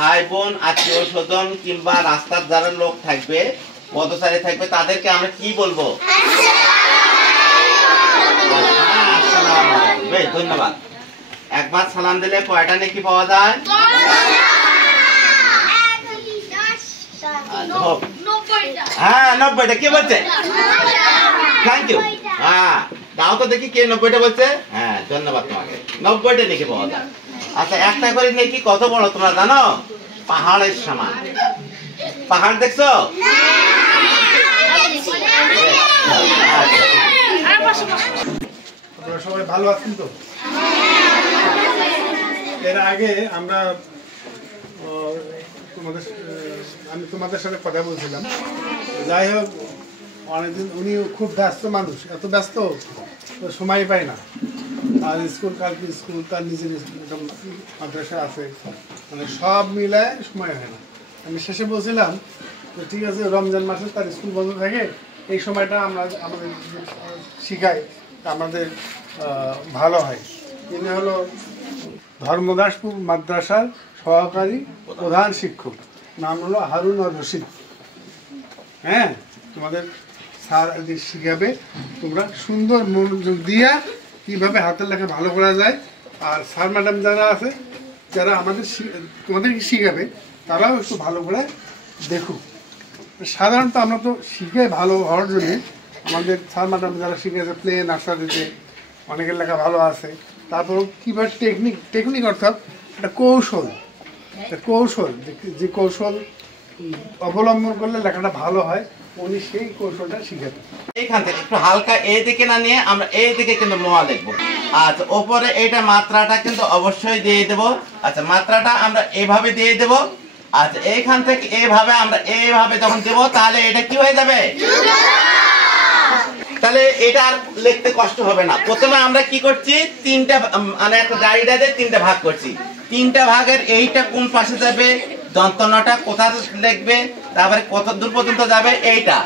ভাই বোন আত্মীয় স্বজন কিংবা রাস্তার যারা লোক থাকবে পথচারী থাকবে তাদেরকে আমরা কি বলবো? বেশ ধন্যবাদ। একবার সালাম দিলে কয়টা নেকি পাওয়া যায়? হ্যাঁ 90টা। কে বলছে? Thank you. হ্যাঁ দাও তো দেখি কে 90টা বলছে। হ্যাঁ ধন্যবাদ তোমাকে। 90টা নেকি পাওয়া যায়। আচ্ছা একটা করে নেকি কত বড় তোমরা জানো? পাহাড়ের সমান। পাহাড় দেখছো? আপনারা সবাই ভালো আছেন তো? এর আগে আমরা আমি তোমাদের সাথে কথা বলছিলাম। যাই হোক অনেকদিন উনি খুব ব্যস্ত মানুষ, এত ব্যস্ত সময় পায় না। আর স্কুল কালকে স্কুল তার নিজের মাদ্রাসা আছে, মানে সব মিলায় সময় হয় না। আমি শেষে বলছিলাম যে ঠিক আছে রমজান মাসে তার স্কুল বন্ধ থাকে, এই সময়টা আমরা আমাদের শিখাই আমাদের ভালো হয়। তিনি হলো ধর্মদাসপুর মাদ্রাসার সহকারী প্রধান শিক্ষক, নাম হলো হারুন আর রশিদ। হ্যাঁ তোমাদের স্যার শিখাবে, তোমরা সুন্দর মনোযোগ দিয়া কীভাবে হাতের লেখা ভালো করা যায়। আর স্যার ম্যাডাম যারা আছে যারা তোমাদেরকে শিখাবে তারাও একটু ভালো করে দেখুক। সাধারণত আমরা তো শিখে ভালো হওয়ার জন্যে আমাদের স্যার ম্যাডাম যারা শিখেছে প্লে নার্সারিতে অনেকের লেখা ভালো আছে। তারপর কীভাবে টেকনিক অর্থাৎ একটা কৌশল যে কৌশল অবলম্বন করলে লেখাটা ভালো হয়, উনি সেই কৌশলটা শিখাবেন। এইখান থেকে একটু হালকা এই দিকে না নিয়ে আমরা এই দিকে কিন্তু মোয়া লিখবো। আচ্ছা ওপরে এইটা মাত্রাটা কিন্তু অবশ্যই দিয়ে দেবো। আচ্ছা মাত্রাটা আমরা এইভাবে দিয়ে দেবো। আচ্ছা এইখান থেকে এইভাবে আমরা এইভাবে যখন দেবো তাহলে এটা কি হয়ে যাবে? তাহলে এটা আর লিখতে কষ্ট হবে না। প্রথমে আমরা কি করছি, তিনটা মানে একটা ডায়রিটাতে তিনটা ভাগ করছি। তিনটা ভাগের এইটা কোন পাশে যাবে, যন্ত্রণাটা কোথায় লিখবে, তারপরে কত দূর পর্যন্ত যাবে এইটা।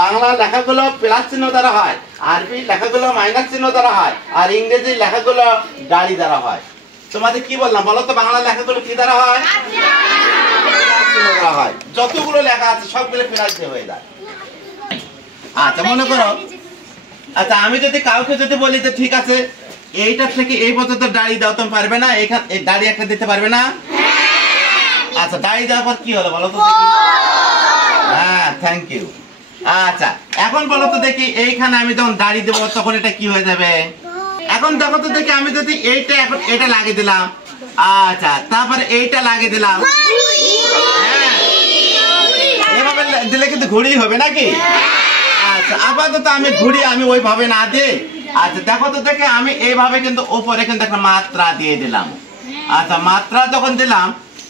বাংলা লেখাগুলো প্লাস চিহ্ন দ্বারা হয়, আরবি লেখাগুলো মাইনাস চিহ্ন দ্বারা হয়, আর ইংরেজি লেখাগুলো ডালি দ্বারা হয়। তোমাদের কি বললাম বলো তো? বাংলা লেখাগুলো কি দ্বারা হয়? প্লাস চিহ্ন দ্বারা হয়। যতগুলো লেখা আছে সবগুলো প্লাস দিয়ে হয়ে যায়। আচ্ছা মনে করো, আচ্ছা আমি যদি কাউকে যদি বলি যে ঠিক আছে এইটা থেকে এই পর্যন্ত দাড়ি দাও, তুমি পারবে না? এইখান এই দাড়ি একটা দিতে পারবে না? আচ্ছা দাড়ি দেওয়ার পর কি হলো বলো তো? হ্যাঁ থ্যাংক ইউ। আচ্ছা এখন বলো তো দেখি এইখানে আমি যখন দাড়ি দেবো তখন এটা কি হয়ে যাবে? এখন দেখো তো দেখি আমি যদি এইটা এখন এটা লাগিয়ে দিলাম, আচ্ছা তারপরে এইটা লাগিয়ে দিলাম, হ্যাঁ এভাবে দিলে কিন্তু ঘুড়ি হবে নাকি? আচ্ছা আপাতত আমি ঘুড়ি আমি ওইভাবে না দিই। আচ্ছা দেখো তো দেখে আমি এইভাবে কিন্তু উপরে কিন্তু একটা মাত্রা দিয়ে দিলাম। আচ্ছা মাত্রা যখন দিলাম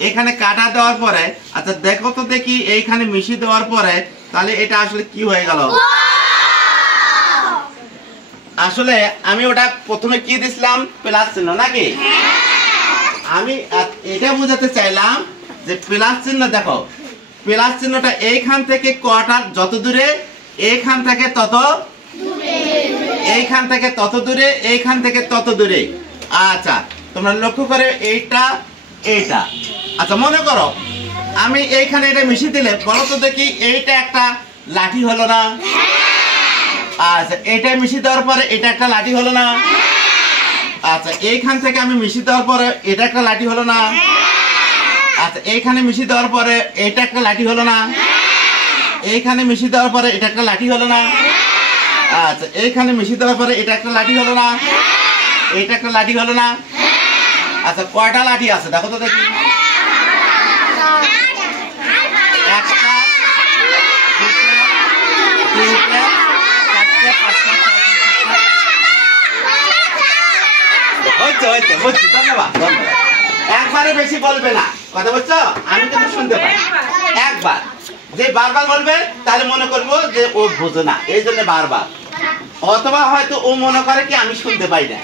এখানে কাটা দেওয়ার পরে, আচ্ছা দেখো তো দেখি এইখানে মিশিয়ে দেওয়ার পরে তাহলে এটা আসলে কি হয়ে গেল? আসলে আমি ওটা প্রথমে কি দিছিলাম? প্লাস চিহ্ন নাকি? আমি এটা বোঝাতে চাইলাম যে প্লাস চিহ্ন, দেখো প্লাস চিহ্নটা এইখান থেকে কটার যত দূরে, এইখান থেকে তত দূরে, এইখান থেকে তত দূরে, এইখান থেকে তত দূরে। আচ্ছা তোমরা লক্ষ্য করে এইটা এইটা। আচ্ছা মনে করো আমি এইখানে এটা মিশিয়ে দিলে বলো তো দেখি এইটা একটা লাঠি হলো না? আচ্ছা এটা মিশিয়ে দেওয়ার পরে এটা একটা লাঠি হলো না? আচ্ছা এইখান থেকে আমি মিশিয়ে দেওয়ার পরে এটা একটা লাঠি হলো না? আচ্ছা এইখানে মিশিয়ে দেওয়ার পরে এটা একটা লাঠি হলো না? এইখানে মিশিয়ে দেওয়ার পরে এটা একটা লাঠি হলো না? আচ্ছা এইখানে মিশিয়ে দেওয়ার পরে এটা একটা লাঠি হলো না? এটা একটা লাঠি হলো না? আচ্ছা কয়টা লাঠি আছে দেখো তো দেখি? একটা, দুটো, তিনটে, চারটে, পাঁচটা, ছয়টা, হচ্ছে বুঝছি। ধন্যবাদ ধন্যবাদ। একবারে বেশি বলবে না, কথা বলছো? আমি কিন্তু শুনতে পাই। একবার যে বারবার বলবে তাহলে মনে করবো যে ও বোঝে না, এই জন্য বারবার। অথবা হয়তো ও মনে করে কি আমি শুনতে পাই না।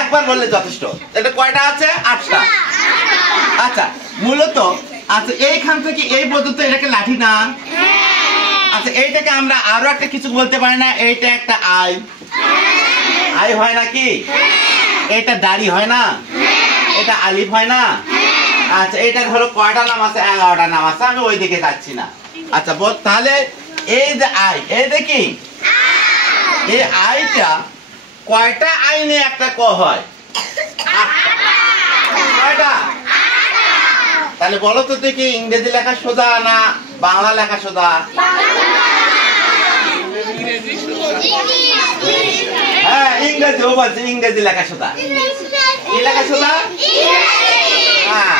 একবার বললে যথেষ্ট। এটা কয়টা আছে? 8টা। আচ্ছা মূলত আচ্ছা এইখান থেকে এই পর্যন্ত এটাকে লাঠি না? আচ্ছা এইটাকে আমরা আরো একটা কিছু বলতে পারি না? এইটা একটা আই, আই হয় নাকি? এটা দাড়ি হয় না? এটা আলিফ হয় না? আচ্ছা এটার হলো কয়টা নাম আছে? 11টা নাম আছে, আমি ওই দিকে যাচ্ছি না। আচ্ছা বল তাহলে এই যে আই, এই দেখি এই আইটা কয়টা আই নিয়ে একটা ক হয়? কয়টা? তাহলে বলো তো দেখি ইংরেজি লেখা সোজা না বাংলা লেখা সোজা? হ্যাঁ ইংরেজি, ও বলছে ইংরেজি লেখা সোজা। কি লেখা সোজা? হ্যাঁ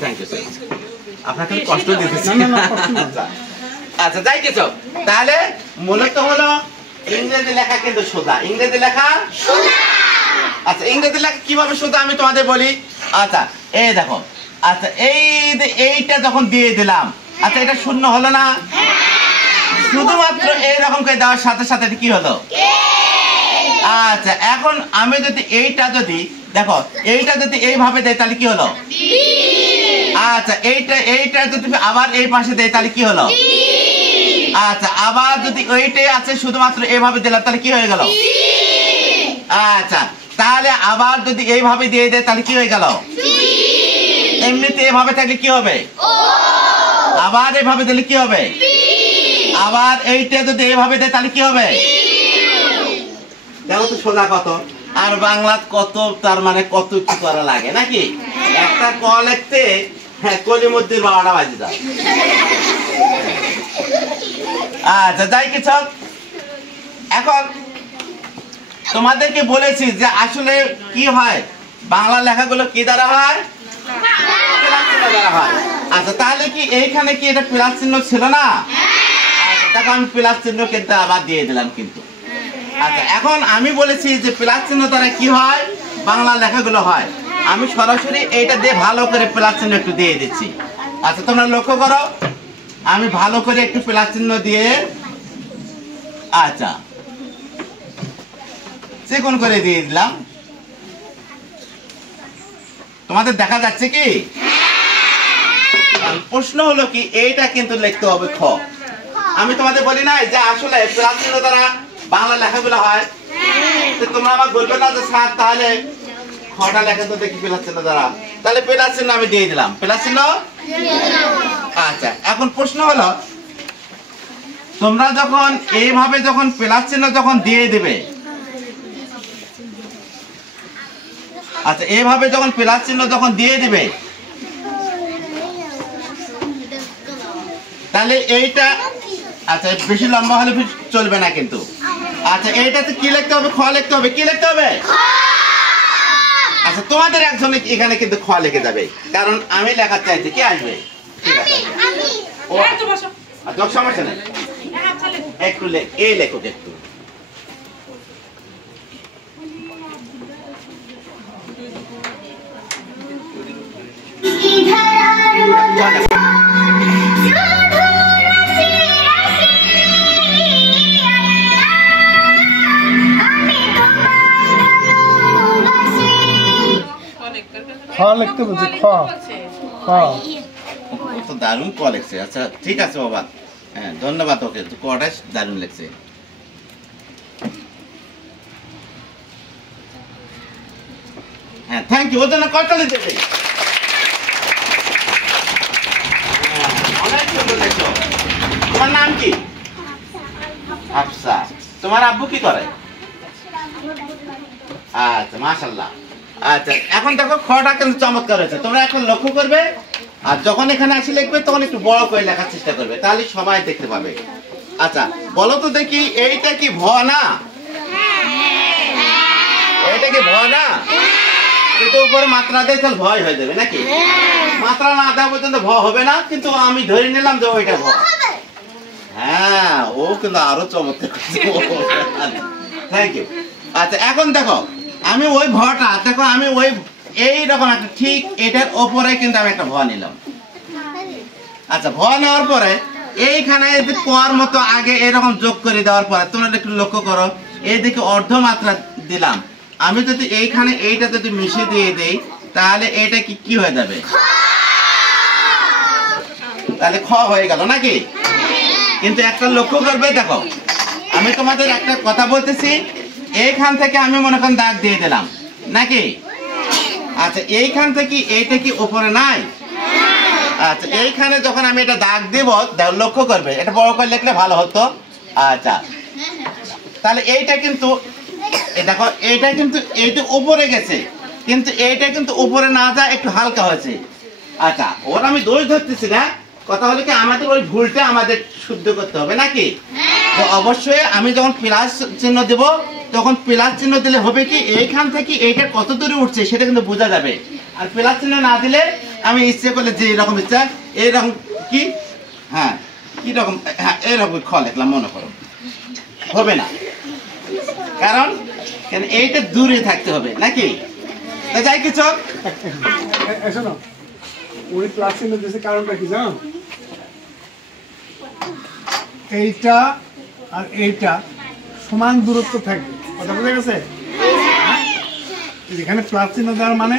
থ্যাংক ইউ স্যার, আপনাকে কষ্ট দিতেছি। আচ্ছা যাই কিছু, তাহলে মূলত হলো ইংরেজি লেখা কিন্তু সোজা, ইংরেজি লেখা সোজা। আচ্ছা ইংরেজি লেখা কিভাবে সোজা আমি তোমাদের বলি। আচ্ছা এই দেখো, আচ্ছা এইটা যখন দিয়ে দিলাম, আচ্ছা এটা শূন্য হলো না? শুধুমাত্র এইরকম করে দেওয়ার সাথে সাথে কি হলো? আচ্ছা এখন আমি যদি এইটা যদি দেখো এইটা যদি এইভাবে দেয় তাহলে কি হলো? আচ্ছা এইটা যদি আবার এই পাশে দেয় তাহলে কি হলো? আচ্ছা আবার যদি ওইটাই আছে শুধুমাত্র এইভাবে দিলাম তাহলে কি হয়ে গেল? আচ্ছা তাহলে আবার যদি এইভাবে দিয়ে দেয় তাহলে কি হয়ে গেল? এমনিতে এভাবে থাকলে কি হবে? আবার এইভাবে দিলে কি হবে? আবার এইটা যদি এইভাবে দেয় তাহলে কি হবে? দেখো তো সোজা কত, আর বাংলা কত, তার মানে কত কি করা লাগে নাকি? একটা ক লিখতে হ্যাঁ কলিমুদ্দিন 12টা বাজে যায়। আচ্ছা যাই কিছু, এখন তোমাদেরকে বলেছি যে আসলে কি হয়, বাংলা লেখাগুলো কি দ্বারা হয়? প্লাস চিহ্ন দ্বারা হয়। আচ্ছা তাহলে কি এইখানে কি এটা প্লাস চিহ্ন ছিল না? আচ্ছা দেখো আমি প্লাস চিহ্ন কিন্তু আবার দিয়ে দিলাম কিন্তু। আচ্ছা এখন আমি বলেছি যে প্লাস চিহ্ন দ্বারা কি হয়, বাংলা লেখাগুলো হয়। আমি সরাসরি এইটা দিয়ে ভালো করে প্লাস চিহ্ন একটু দিয়ে দিচ্ছি। আচ্ছা তোমরা লক্ষ্য করো, আমি ভালো করে একটু প্লাস চিহ্ন দিয়ে আচ্ছা চিকন করে দিয়ে দিলাম। তোমাদের দেখা যাচ্ছে কি? প্রশ্ন হলো কি, এইটা কিন্তু লিখতে হবে খ। আমি তোমাদের বলি না যে আসলে প্লাস চিহ্ন দ্বারা বাংলা লেখাগুলো হয়, তোমরা আমাকে বলবে না যে স্যার তাহলে খটা লেখা তো দেখি প্লাস চিহ্ন দ্বারা, তাহলে প্লাস চিহ্ন আমি দিয়ে দিলাম, প্লাস চিহ্ন। আচ্ছা এখন প্রশ্ন হলো, তোমরা যখন এইভাবে যখন প্লাস চিহ্ন যখন দিয়ে দেবে, আচ্ছা এইভাবে যখন প্লাস চিহ্ন যখন দিয়ে দিবে তাহলে এইটা আচ্ছা বেশি লম্বা হলে চলবে না কিন্তু। আচ্ছা এইটাতে কি লিখতে হবে? খ লিখতে হবে। কি লিখতে হবে? আচ্ছা তোমাদের একজন এখানে কিন্তু খ লিখে যাবে, কারণ আমি লেখার চাইছি। কি আসবে? ঠিক আছে ও সমস্যা নেই, একটু এই লেখো একটু। লিখতে বলছি খ খ তো দারুণ ক লেখছে। আচ্ছা ঠিক আছে বাবা, হ্যাঁ ধন্যবাদ ওকে, কটা দারুণ লেখছে। হ্যাঁ থ্যাংক ইউ, ওর জন্য কটা লিখেছে। অনেক সুন্দর লেখছো। তোমার নাম কি? আফসা। তোমার আব্বু কি করে? আচ্ছা মাশাআল্লাহ। আচ্ছা এখন দেখো খটা কিন্তু চমৎকার হয়েছে, তোমরা এখন লক্ষ্য করবে, আর যখন এখানে আসি লিখবে তখন একটু বড় করে লেখার চেষ্টা করবে, তাহলে সবাই দেখতে পাবে। আচ্ছা বলো তো দেখি, এইটা কি ভ না? এইটা কি ভ না? কিন্তু উপরে মাত্রা দিয়ে তাহলে ভয় হয়ে যাবে নাকি? মাত্রা না দেওয়া পর্যন্ত ভ হবে না, কিন্তু আমি ধরে নিলাম যে ওইটা ভ। হ্যাঁ ও কিন্তু আরো চমৎকার করছে। Thank you. আচ্ছা এখন দেখো আমি ওই ভটা দেখো, আমি ওই এইরকম একটা ঠিক এটার ওপরে কিন্তু আমি একটা ভ নিলাম। আচ্ছা ভ নেওয়ার পরে এইখানে কর মতো আগে এরকম যোগ করে দেওয়ার পরে তোমরা একটু লক্ষ্য করো, এইদিকে অর্ধ মাত্রা দিলাম। আমি যদি এইখানে এইটা যদি মিশিয়ে দিয়ে দেই তাহলে এটা কি হয়ে যাবে? তাহলে খ হয়ে গেল নাকি? কিন্তু একটা লক্ষ্য করবে, দেখো আমি তোমাদের একটা কথা বলতেছি, এইখান থেকে আমি মনে করেন দাগ দিয়ে দিলাম নাকি? আচ্ছা এইখান থেকে এইটা কি উপরে নাই? আচ্ছা এইখানে যখন আমি এটা দাগ দেব লক্ষ্য করবে, এটা বড় করে লিখলে ভালো হতো। আচ্ছা তাহলে এইটা কিন্তু দেখো এইটা কিন্তু এইটা উপরে গেছে, কিন্তু এইটা কিন্তু উপরে না যায় একটু হালকা হয়েছে। আচ্ছা ওর আমি দোষ ধরতেছি না, কথা হলো কি আমাদের ওই ভুলটা আমাদের শুদ্ধ করতে হবে নাকি? তো অবশ্যই আমি যখন প্লাস চিহ্ন দেব তখন প্লাস চিহ্ন দিলে হবে কি এইখান থেকে এইটা কত দূরে উঠছে সেটা কিন্তু বোঝা যাবে। আর প্লাস চিহ্ন না দিলে আমি ইচ্ছে করলে যে এরকম ইচ্ছা এইরকম কি হ্যাঁ কি রকম হ্যাঁ এরকম খ লিখলাম মনে করো, হবে না, কারণ কেন এইটা দূরে থাকতে হবে নাকি? তা যাই কিছু শোনো, উনি প্লাস চিহ্ন দিয়েছে কারণটা কি জানো? এইটা আর এইটা সমান দূরত্ব থাকবে, কথা বোঝা গেছে? এখানে প্লাস চিহ্ন দেওয়ার মানে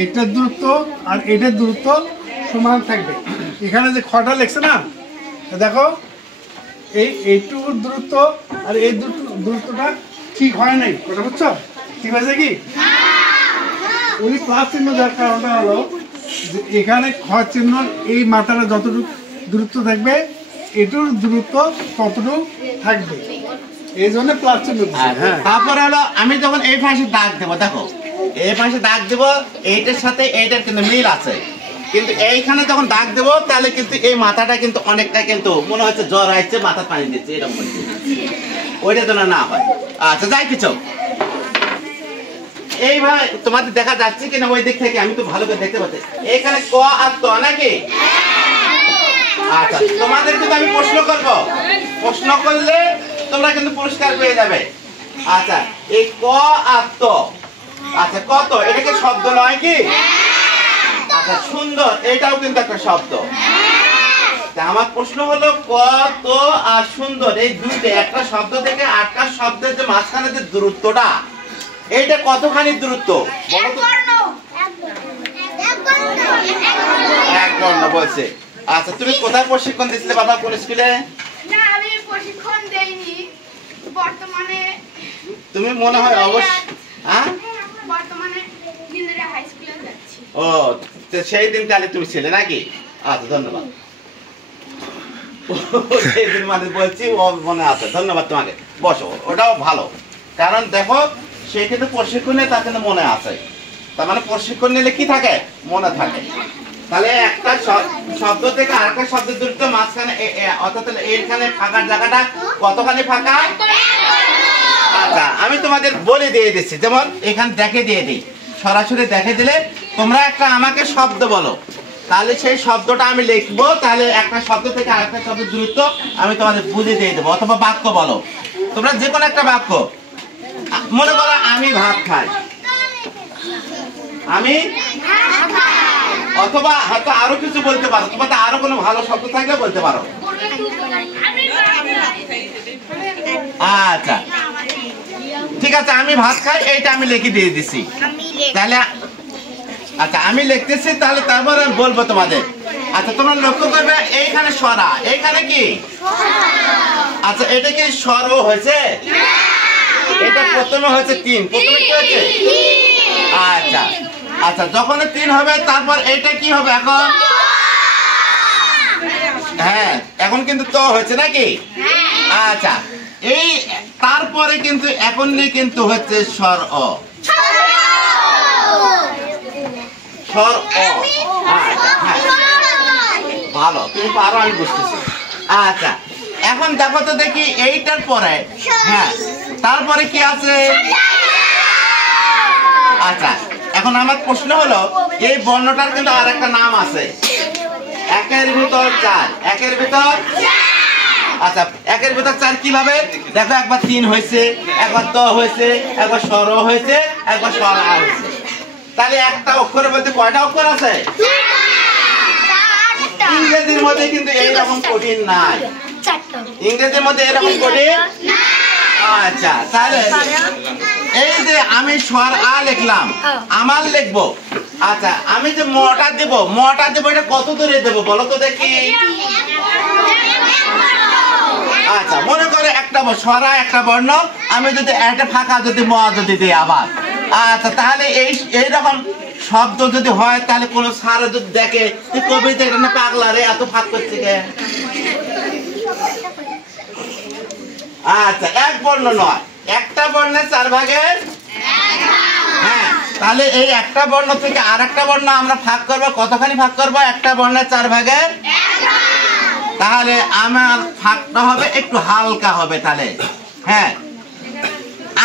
এইটার দূরত্ব আর এইটার দূরত্ব সমান থাকবে। এখানে যে খটা লেখছে না, দেখো এইটুকুর দূরত্ব আর এই দূরত্বটা ঠিক হয় নাই, কথা বুঝছো? ঠিক আছে কি? উনি প্লাস চিহ্ন দেওয়ার কারণটা হলো যে এখানে খ চিহ্ন এই মাথাটা যতটুকু দূরত্ব থাকবে এটুর দূরত্ব ততটুকু থাকবে, এই জন্য প্লাস চিহ্ন দিচ্ছে। হ্যাঁ, তারপরে হলো আমি যখন এই পাশে দাগ দেবো, দেখো এই পাশে দাগ দেবো এইটার সাথে এইটার কিন্তু মিল আছে, কিন্তু এইখানে যখন দাগ দেবো তাহলে কিন্তু এই মাথাটা কিন্তু অনেকটা কিন্তু মনে হচ্ছে জ্বর আসছে মাথা পানি দিচ্ছে এরকম হচ্ছে, ওইটা যেন না হয়। আচ্ছা যাই কিছু এই ভাই তোমাদের দেখা যাচ্ছে কিনা ওই দিক থেকে, আমি তো ভালো করে দেখতে পাচ্ছি এখানে ক আর ত নাকি? আচ্ছা তোমাদের কিন্তু আমি প্রশ্ন করব, প্রশ্ন করলে তোমরা কিন্তু পুরস্কার পেয়ে যাবে। আচ্ছা এই ক আর ত, আচ্ছা কত এটা কি শব্দ নয় কি? আচ্ছা সুন্দর, এটাও কিন্তু একটা শব্দ। আমার প্রশ্ন হলো কত আর সুন্দর এই দুইটা একটা শব্দ থেকে আটটা শব্দের যে মাঝখানে যে দূরত্বটা এইটা কতখানি দূরত্ব বলো তো? এক বর্ণ বলছে। আচ্ছা তুমি কোথায় প্রশিক্ষণ দিছিলে বাবা, কোন স্কুলে? না আমি প্রশিক্ষণ দেইনি, বর্তমানে তুমি মনে হয় অবশ্য হ্যাঁ বর্তমানে দিনরা হাই স্কুলে যাচ্ছি। ও তো সেই দিন তাহলে তুমি ছিলে নাকি? আচ্ছা ধন্যবাদ। সেই দিন মানে বলছি ও মনে আছে, ধন্যবাদ তোমাকে, বসো, ওটাও ভালো, কারণ দেখো সে কিন্তু প্রশিক্ষণে তার কিন্তু মনে আছে, তার মানে প্রশিক্ষণ নিলে কি থাকে মনে থাকে। তাহলে একটা শব্দ থেকে আরেকটা শব্দের দূরত্ব মাঝখানে অর্থাৎ এইখানে ফাঁকার জায়গাটা কতখানি ফাঁকা? আচ্ছা আমি তোমাদের বলে দিয়ে দিচ্ছি, যেমন এখানে দেখে দিয়ে দিই, সরাসরি দেখে দিলে তোমরা একটা আমাকে শব্দ বলো, তাহলে সেই শব্দটা আমি লিখবো, তাহলে একটা শব্দ থেকে আরেকটা শব্দের দূরত্ব আমি তোমাদের বুঝে দিয়ে দেবো। অথবা বাক্য বলো, তোমরা যে কোনো একটা বাক্য, মনে করো আমি ভাত খাই, আমি, অথবা হয়তো আরো কিছু বলতে পারো, তোমার আরো কোনো ভালো শব্দ থাকলে বলতে পারো। আচ্ছা ঠিক আছে, আমি ভাত খাই এইটা আমি লিখে দিয়ে দিছি, তাহলে আচ্ছা আমি লিখতেছি, তাহলে তারপর আমি বলবো তোমাদের। আচ্ছা তোমরা লক্ষ্য করবে এইখানে সরা, এইখানে কি? আচ্ছা এটা কি স্বর হয়েছে? এটা প্রথমে হয়েছে 3, প্রথমে কি হয়েছে? আচ্ছা আচ্ছা যখন 3 হবে তারপর এইটা কি হবে এখন? হ্যাঁ এখন কিন্তু তো হয়েছে নাকি? আচ্ছা এই তারপরে কিন্তু এখন কিন্তু হচ্ছে স্বর অ, স্বর অ। আচ্ছা হ্যাঁ ভালো, তুমি পারো আমি বুঝতেছি। আচ্ছা এখন দেখো তো দেখি এইটার পরে, হ্যাঁ তারপরে কি আছে? আচ্ছা এখন আমার প্রশ্ন হলো এই বর্ণটার কিন্তু আর একটা নাম আছে, একের ভিতর 4, একের ভিতর, আচ্ছা একের ভিতর 4 কিভাবে? দেখো একবার 3 হয়েছে, একবার ত হয়েছে, একবার স্বর হয়েছে, একবার স্বর আ হয়েছে, তাহলে একটা অক্ষরে বলতে কয়টা অক্ষর আছে? ইংরেজির মধ্যে কিন্তু এইরকম কঠিন নাই, ইংরেজির মধ্যে এরকম কঠিন। আচ্ছা তাহলে এই যে আমি স্বর আ লিখলাম, আমার লিখবো, আচ্ছা আমি যে মটা দেব, মটা দেব এটা কত দূরে দেব বলো তো দেখি? আচ্ছা মনে করে একটা স্বরা একটা বর্ণ, আমি যদি একটা ফাঁকা যদি ম যদি দিই আবার আচ্ছা, তাহলে এইরকম শব্দ যদি হয় তাহলে কোন স্যার যদি দেখে কবিতা এটা না পাগলা রে এত ভাগ করছে কে? আচ্ছা, এক বর্ণ নয়, একটা বর্ণের 4 ভাগের, হ্যাঁ, তাহলে এই একটা বর্ণ থেকে আর একটা বর্ণ আমরা ভাগ করবো, কতখানি ভাগ করবো? একটা বর্ণের 4 ভাগের, তাহলে আমার ভাগটা হবে একটু হালকা হবে তাহলে। হ্যাঁ,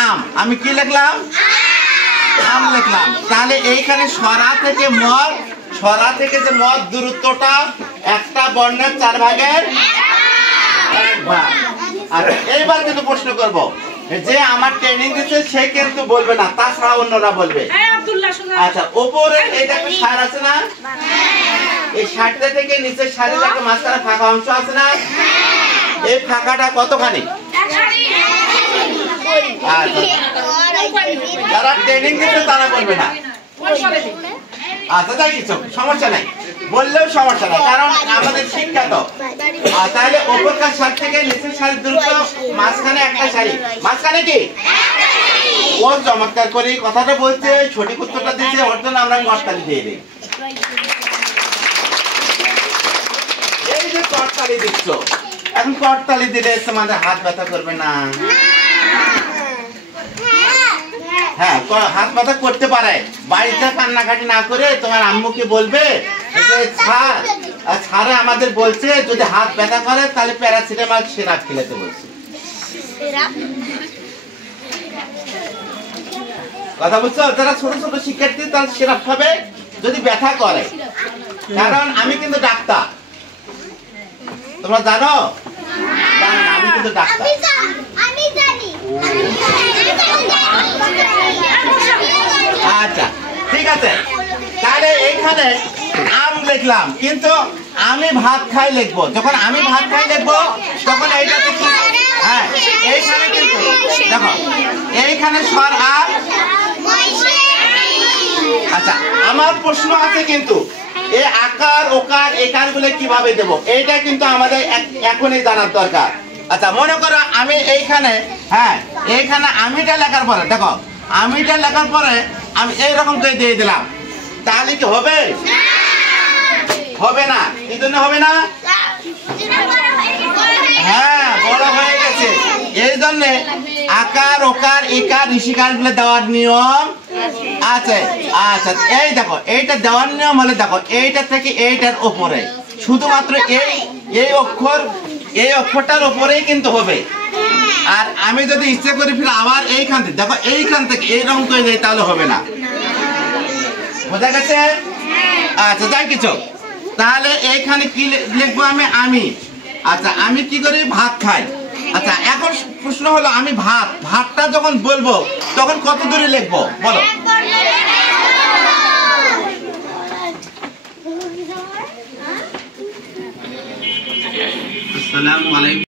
আম, আমি কি লিখলাম? আম লিখলাম। তাহলে এইখানে সরা থেকে মদ, সরা থেকে যে মদ দূরত্বটা একটা বর্ণের 4 ভাগের 1 ভাগ। আর এইবার কিন্তু প্রশ্ন করব, যে আমার ট্রেনিং দিচ্ছে সে কিন্তু বলবে না, তাছাড়া অন্যরা বলবে। আচ্ছা, উপরে এটা একটা সার আছে না? এই সারটা থেকে নিচের সারির একটা মাঝখানে ফাঁকা অংশ আছে না? এই ফাঁকাটা কতখানি? আচ্ছা, যারা ট্রেনিং দিচ্ছে তারা বলবে না। আচ্ছা, তাই কিছু সমস্যা নাই, বললেও সমস্যা নাই, কারণ আমাদের শিক্ষা তো। তাহলে উপরকার সার থেকে নিচের সারির দূরত্ব মাঝখানে একটা সারি, মাঝখানে কি? ও চমৎকার করে কথাটা বলছে, সঠিক উত্তরটা দিচ্ছে, ওর জন্য আমরা করতালি দিয়ে দিই। এই যে করতালি দিচ্ছ, এখন করতালি দিলে তোমাদের হাত ব্যথা করবে না? হ্যাঁ, হাত ব্যথা করতে পারে। বাড়িতে কান্নাকাটি না করে তোমার আম্মুকে বলবে যে স্যার আমাদের বলছে যদি হাত ব্যথা করে তাহলে প্যারাসিটামল সিরাপ খেলাতে বলছে। কথা বুঝছো? যারা ছোট ছোট শিক্ষার্থী তারা সিরাপ খাবে যদি ব্যথা করে, কারণ আমি কিন্তু ডাক্তার, তোমরা জানো? আমি কিন্তু ডাক্তার। আচ্ছা, ঠিক আছে, তাহলে এইখানে আম লিখলাম, কিন্তু আমি ভাত খাই লিখবো। যখন আমি ভাত খাই লিখবো তখন এইটাতে কি? হ্যাঁ, এইখানে কিন্তু দেখো এইখানে স্বর আম। আচ্ছা, আমার প্রশ্ন আছে কিন্তু এই আকার ওকার একার গুলো কিভাবে দেব, এইটা কিন্তু আমাদের এখনই জানার দরকার। আচ্ছা, মনে করো আমি এইখানে, হ্যাঁ, এইখানে আমিটা লেখার পরে দেখো, আমিটা লেখার পরে আমি এইরকম করে দিয়ে দিলাম, তাহলে কি হবে? হবে না। কি জন্য হবে না? হ্যাঁ, বড় হয়ে গেছে, এই জন্য আকার ওকার একার ঋষিকার গুলো দেওয়ার নিয়ম আছে। আচ্ছা, এই দেখো এইটা দেওয়ার নিয়ম হলে দেখো এইটা থেকে এইটার উপরে, শুধুমাত্র এই অক্ষরটার উপরেই কিন্তু হবে। আর আমি যদি ইচ্ছে করি ফিরে আবার এইখান থেকে দেখো, এইখান থেকে এইরকম করে যাই তাহলে হবে না। বোঝা গেছে? আচ্ছা, যাই কিছু, তাহলে এইখানে কি লিখবো? আমি। আচ্ছা, আমি কি করি? ভাত খাই। আচ্ছা, এখন প্রশ্ন হলো আমি ভাতটা যখন বলবো তখন কত দূরে লিখবো বলো? আসসালামু আলাইকুম।